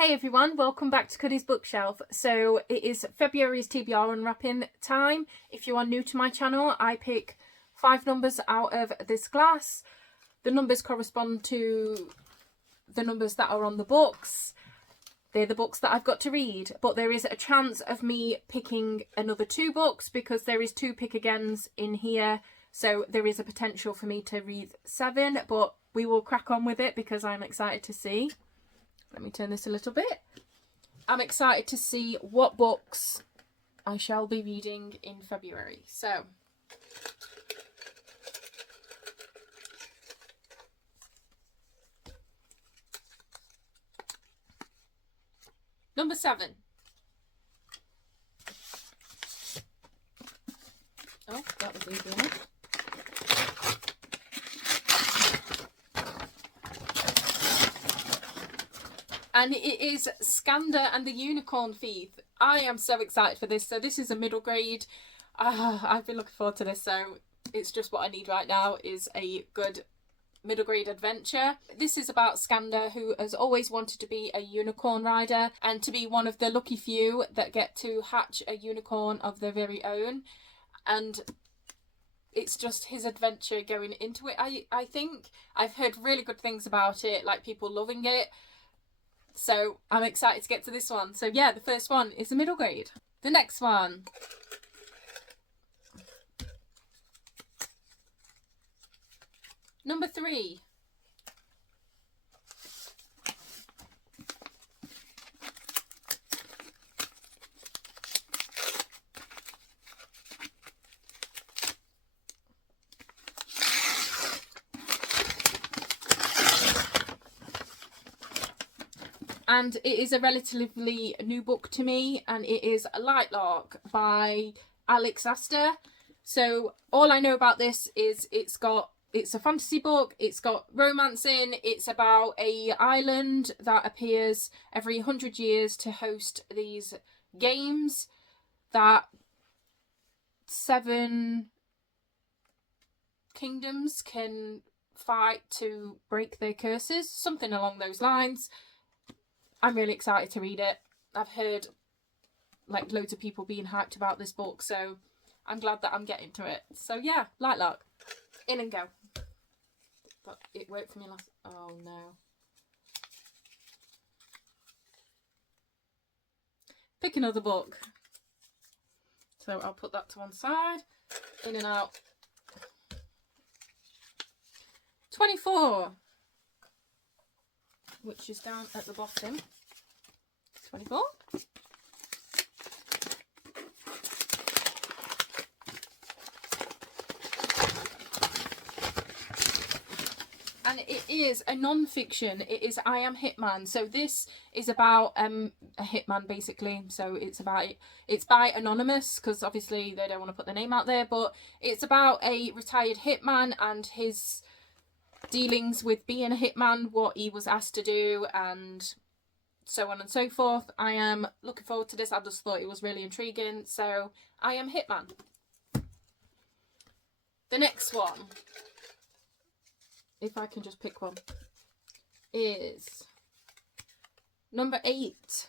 Hey everyone, welcome back to Cuddy's bookshelf. So it is February's TBR unwrapping time. If you are new to my channel, I pick 5 numbers out of this glass. The numbers correspond to the numbers that are on the books. They're the books that I've got to read, but there is a chance of me picking another 2 books because there is 2 pick agains in here. So there is a potential for me to read 7, but we will crack on with it because I'm excited to see. Let me turn this a little bit. I'm excited to see what books I shall be reading in February. So, number 7. Oh, that was easy enough. And it is Skander and the Unicorn Thief. I am so excited for this. So this is a middle grade. I've been looking forward to this. So it's just what I need right now is a good middle grade adventure. This is about Skander, who has always wanted to be a unicorn rider and to be one of the lucky few that get to hatch a unicorn of their very own. And it's just his adventure going into it. I think I've heard really good things about it, like people loving it. So I'm excited to get to this one. So yeah, the first one is a middle grade. The next one. Number 3. And it is a relatively new book to me, and it is Lightlark by Alex Astor. So all I know about this is it's a fantasy book, it's got romance in, it's about a island that appears every 100 years to host these games that 7 kingdoms can fight to break their curses, something along those lines. I'm really excited to read it. I've heard like loads of people being hyped about this book, so I'm glad that I'm getting to it. So yeah, Lightlark, in and go. But it worked for me last... Oh no. Pick another book. So I'll put that to one side. In and out. 24. Which is down at the bottom. 24. And it is a non-fiction. It is I Am Hitman. So this is about a hitman basically. So it's by Anonymous because obviously they don't want to put their name out there, but it's about a retired hitman and his dealings with being a hitman, what he was asked to do, and so on and so forth. I am looking forward to this. I just thought it was really intriguing. So I Am Hitman. The next one, if I can just pick one, is number 8,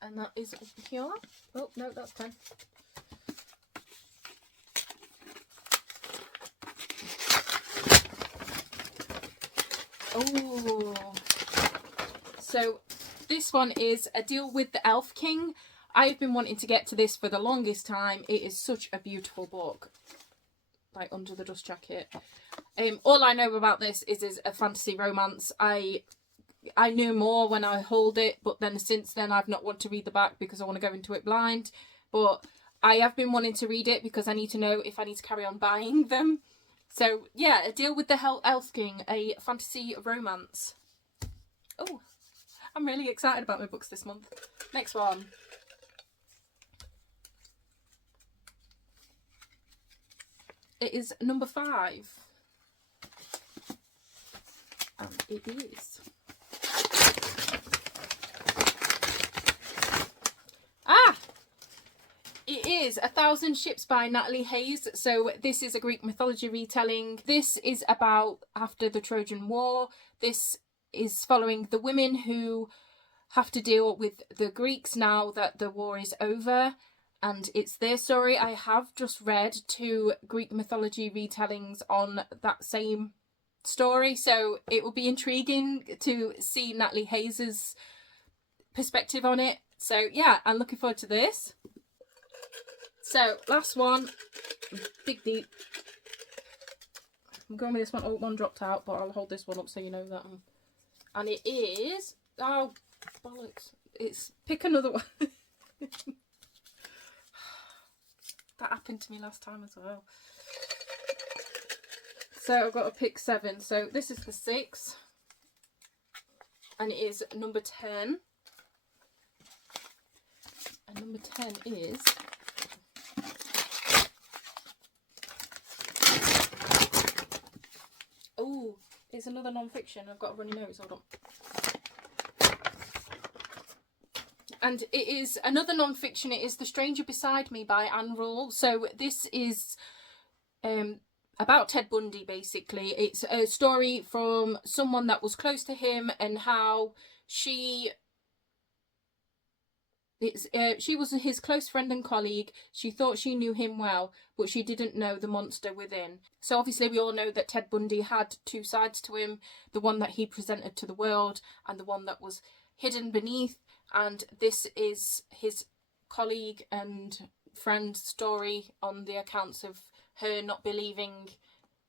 and that is here. Oh no, that's 10. Oh, so this one is A Deal with the Elf King. I've been wanting to get to this for the longest time. It is such a beautiful book, like Under the Dust Jacket. All I know about this is a fantasy romance. I knew more when I hold it, but then since then I've not wanted to read the back because I want to go into it blind. But I have been wanting to read it because I need to know if I need to carry on buying them. So yeah, A Deal with the Elf King, a fantasy romance. Oh, I'm really excited about my books this month. Next one. It is number 5. And it is... It is 1,000 Ships by Natalie Hayes. So this is a Greek mythology retelling. This is about after the Trojan War. This is following the women who have to deal with the Greeks now that the war is over and it's their story. I have just read 2 Greek mythology retellings on that same story, so it will be intriguing to see Natalie Hayes's perspective on it. So yeah, I'm looking forward to this. So last one, dig deep. I'm going with this one. Oh, one dropped out, but I'll hold this one up so you know that. And it is, oh bollocks, it's pick another one. That happened to me last time as well. So I've got to pick 7. So this is the 6. And it is number 10. And number 10 is... oh, it's another non-fiction. I've got a runny nose. Hold on. And it is another non-fiction. It is The Stranger Beside Me by Anne Rule. So this is... about Ted Bundy, basically. It's a story from someone that was close to him and how she was his close friend and colleague. She thought she knew him well, but she didn't know the monster within. So obviously we all know that Ted Bundy had 2 sides to him, the one that he presented to the world and the one that was hidden beneath. And this is his colleague and friend's story on the accounts of her not believing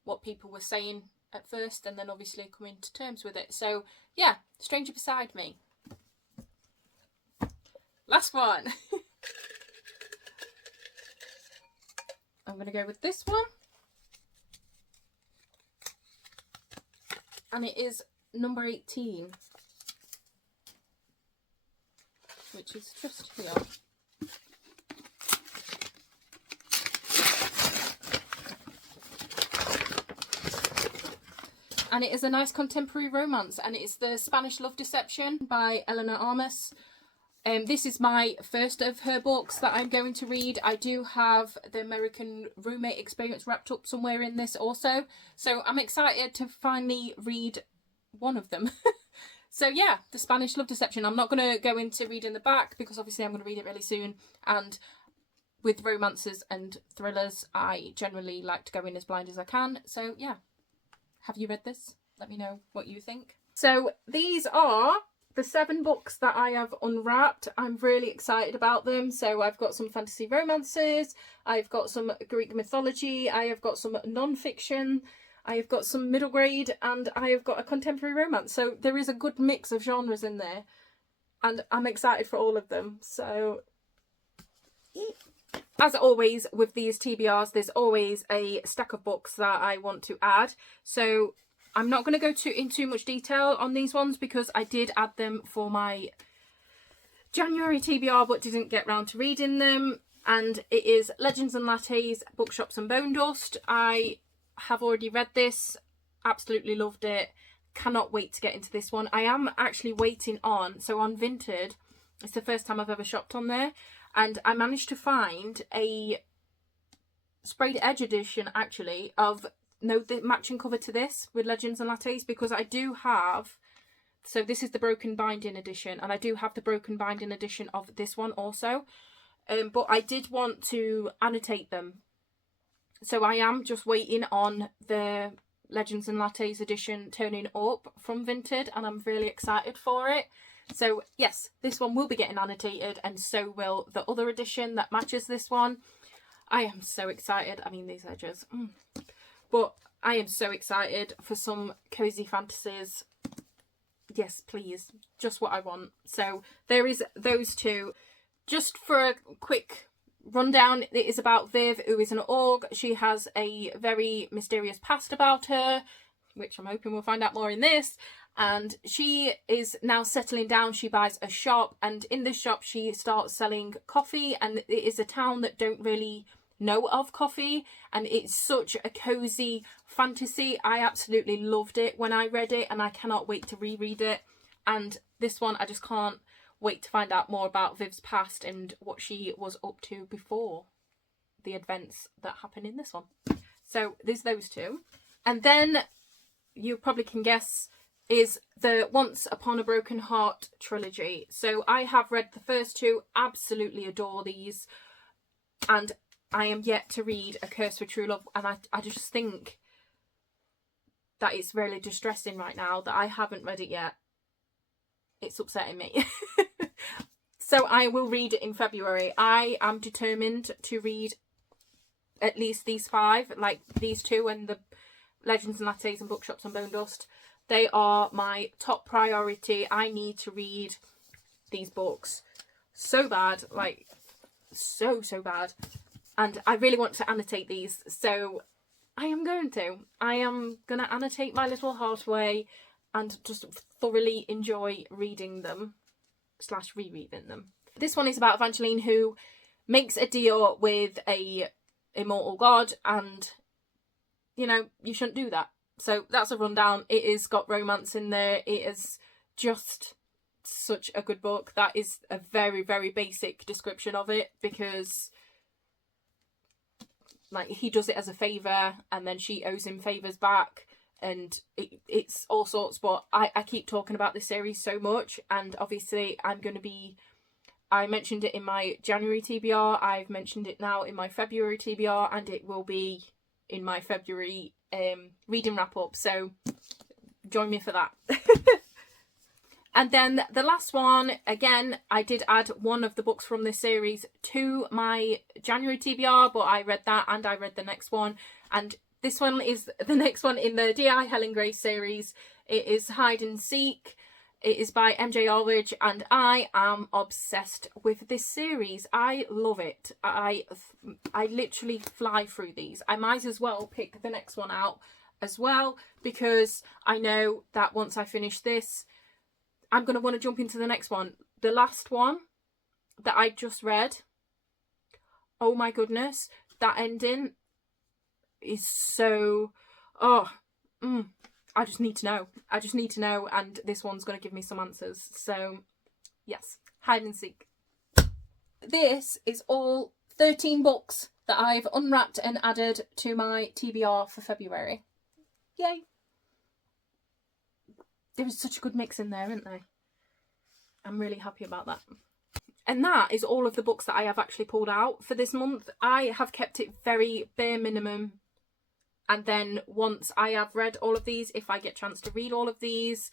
what people were saying at first and then obviously coming to terms with it. So yeah, Stranger Beside Me. Last one. I'm going to go with this one. And it is number 18. Which is just here. And it is a nice contemporary romance, and it's The Spanish Love Deception by Eleanor Armas. This is my first of her books that I'm going to read. I do have the American Roommate Experience wrapped up somewhere in this also. So I'm excited to finally read one of them. So yeah, The Spanish Love Deception. I'm not going to go into reading the back because obviously I'm going to read it really soon. And with romances and thrillers, I generally like to go in as blind as I can. So yeah. Have you read this? Let me know what you think. So these are the 7 books that I have unwrapped. I'm really excited about them. So I've got some fantasy romances, I've got some Greek mythology, I have got some non-fiction, I have got some middle grade, and I have got a contemporary romance. So there is a good mix of genres in there, and I'm excited for all of them. So as always with these TBRs, there's always a stack of books that I want to add. So I'm not going to go in too much detail on these ones because I did add them for my January TBR but didn't get round to reading them. And it is Legends and Lattes, Bookshops and Bone Dust. I have already read this, absolutely loved it. Cannot wait to get into this one. I am actually waiting on, so on Vinted, it's the first time I've ever shopped on there. And I managed to find a sprayed edge edition, actually, of the matching cover to this with Legends and Lattes, because I do have, so this is the broken binding edition, and I do have the broken binding edition of this one also. But I did want to annotate them. So I am just waiting on the Legends and Lattes edition turning up from Vinted, and I'm really excited for it. So yes, this one will be getting annotated, and so will the other edition that matches this one. I am so excited. I mean, these edges. But I am so excited for some cozy fantasies. Yes, please. Just what I want. So there is those 2. Just for a quick rundown, it is about Viv, who is an orc. She has a very mysterious past about her, which I'm hoping we'll find out more in this. And she is now settling down. She buys a shop, and in this shop she starts selling coffee, and it is a town that don't really know of coffee, and it's such a cozy fantasy. I absolutely loved it when I read it, and I cannot wait to reread it. And this one, I just can't wait to find out more about Viv's past and what she was up to before the events that happen in this one. So there's those 2. And then you probably can guess is the Once Upon a Broken Heart trilogy. So I have read the first two, absolutely adore these, and I am yet to read A Curse for True Love, and I just think that it's really distressing right now that I haven't read it yet. It's upsetting me. So I will read it in February. I am determined to read at least these 5, like these 2 and the Legends and Lattes and Bookshops and Bone Dust. They are my top priority. I need to read these books so bad, like so bad. And I really want to annotate these, so I am going to. I am going to annotate my little heart away and just thoroughly enjoy reading them / rereading them. This one is about Evangeline, who makes a deal with a immortal god, and you know, you shouldn't do that. So that's a rundown. It has got romance in there. It is just such a good book. That is a very basic description of it, because like he does it as a favour and then she owes him favours back, and it's all sorts. But I keep talking about this series so much, and obviously I mentioned it in my January TBR, I've mentioned it now in my February TBR, and it will be in my February reading wrap up, so join me for that. And then the last one, again, I did add one of the books from this series to my January TBR, but I read that and I read the next one, and this one is the next one in the D.I. Helen Grace series. It is Hide and Seek. It is by MJ Aldridge, and I am obsessed with this series. I love it. I literally fly through these. I might as well pick the next one out as well, because I know that once I finish this, I'm going to want to jump into the next one. The last one that I just read, oh my goodness, that ending is so... I just need to know. I just need to know, and this one's going to give me some answers. So, yes, Hide and Seek. This is all 13 books that I've unwrapped and added to my TBR for February. Yay! There was such a good mix in there, isn't there? I'm really happy about that. And that is all of the books that I have actually pulled out for this month. I have kept it very bare minimum. And then once I have read all of these, if I get a chance to read all of these,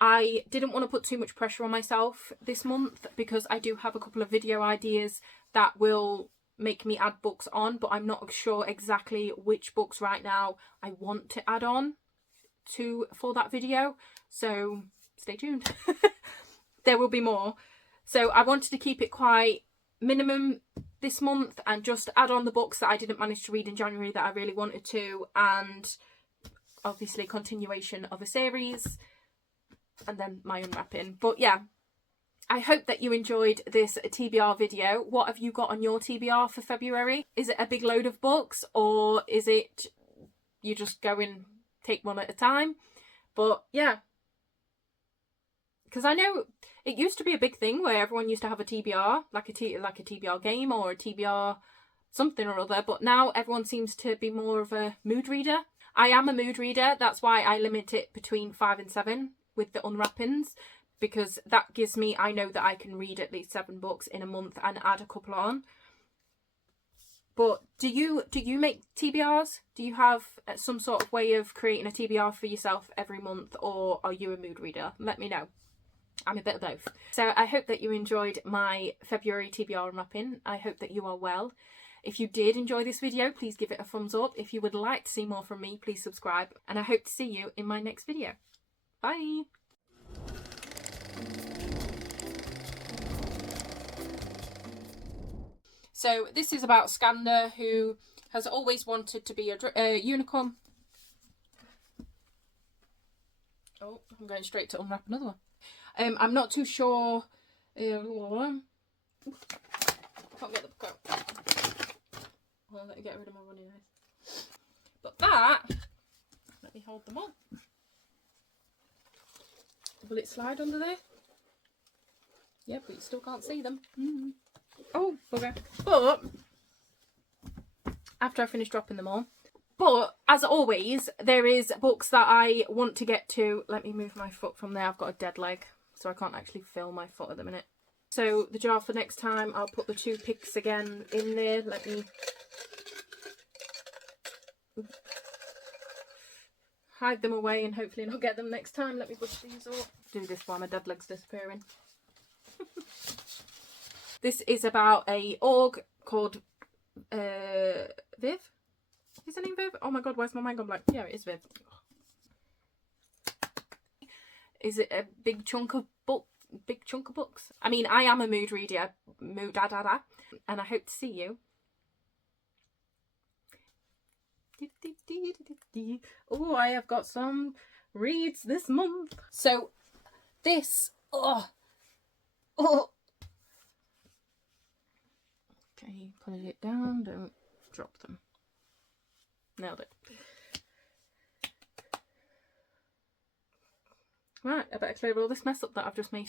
I didn't want to put too much pressure on myself this month, because I do have a couple of video ideas that will make me add books on, but I'm not sure exactly which books right now I want to add on for that video. So stay tuned. There will be more. So I wanted to keep it quite minimum this month and just add on the books that I didn't manage to read in January that I really wanted to, and obviously continuation of a series, and then my unwrapping. But yeah, I hope that you enjoyed this TBR video. What have you got on your TBR for February? Is it a big load of books, or is it you just go and take one at a time? But yeah, because I know it used to be a big thing where everyone used to have a TBR, like a TBR game or a TBR something or other, but now everyone seems to be more of a mood reader. I am a mood reader. That's why I limit it between 5 and 7 with the unwrappings, because that gives me, I know that I can read at least 7 books in a month and add a couple on. But do you make TBRs? Do you have some sort of way of creating a TBR for yourself every month, or are you a mood reader? Let me know. I'm a bit of both. So I hope that you enjoyed my February TBR unwrapping. I hope that you are well. If you did enjoy this video, please give it a thumbs up. If you would like to see more from me, please subscribe. And I hope to see you in my next video. Bye! So this is about Skander, who has always wanted to be a unicorn. Oh, I'm going straight to unwrap another one. I'm not too sure. Can't get the book out. Well, let me get rid of my runny nose. But that, let me hold them on. Will it slide under there? Yeah, but you still can't see them. Oh, bugger. But after I finish dropping them all, But as always, there is books that I want to get to. Let me move my foot from there. I've got a dead leg, so I can't actually feel my foot at the minute. So the jar for next time, I'll put the 2 picks again in there. Let me hide them away and hopefully not get them next time. Let me push these up. Do this while my dead leg's disappearing. This is about a org called Viv. Is her name Viv? Oh my god, where's my mind gone blank? Yeah, it is Viv. Is it a big chunk of books? I mean, I am a mood reader, and I hope to see you. Oh, I have got some reads this month. So this, okay, put it down, don't drop them. Nailed it. Right, I better clear all this mess up that I've just made.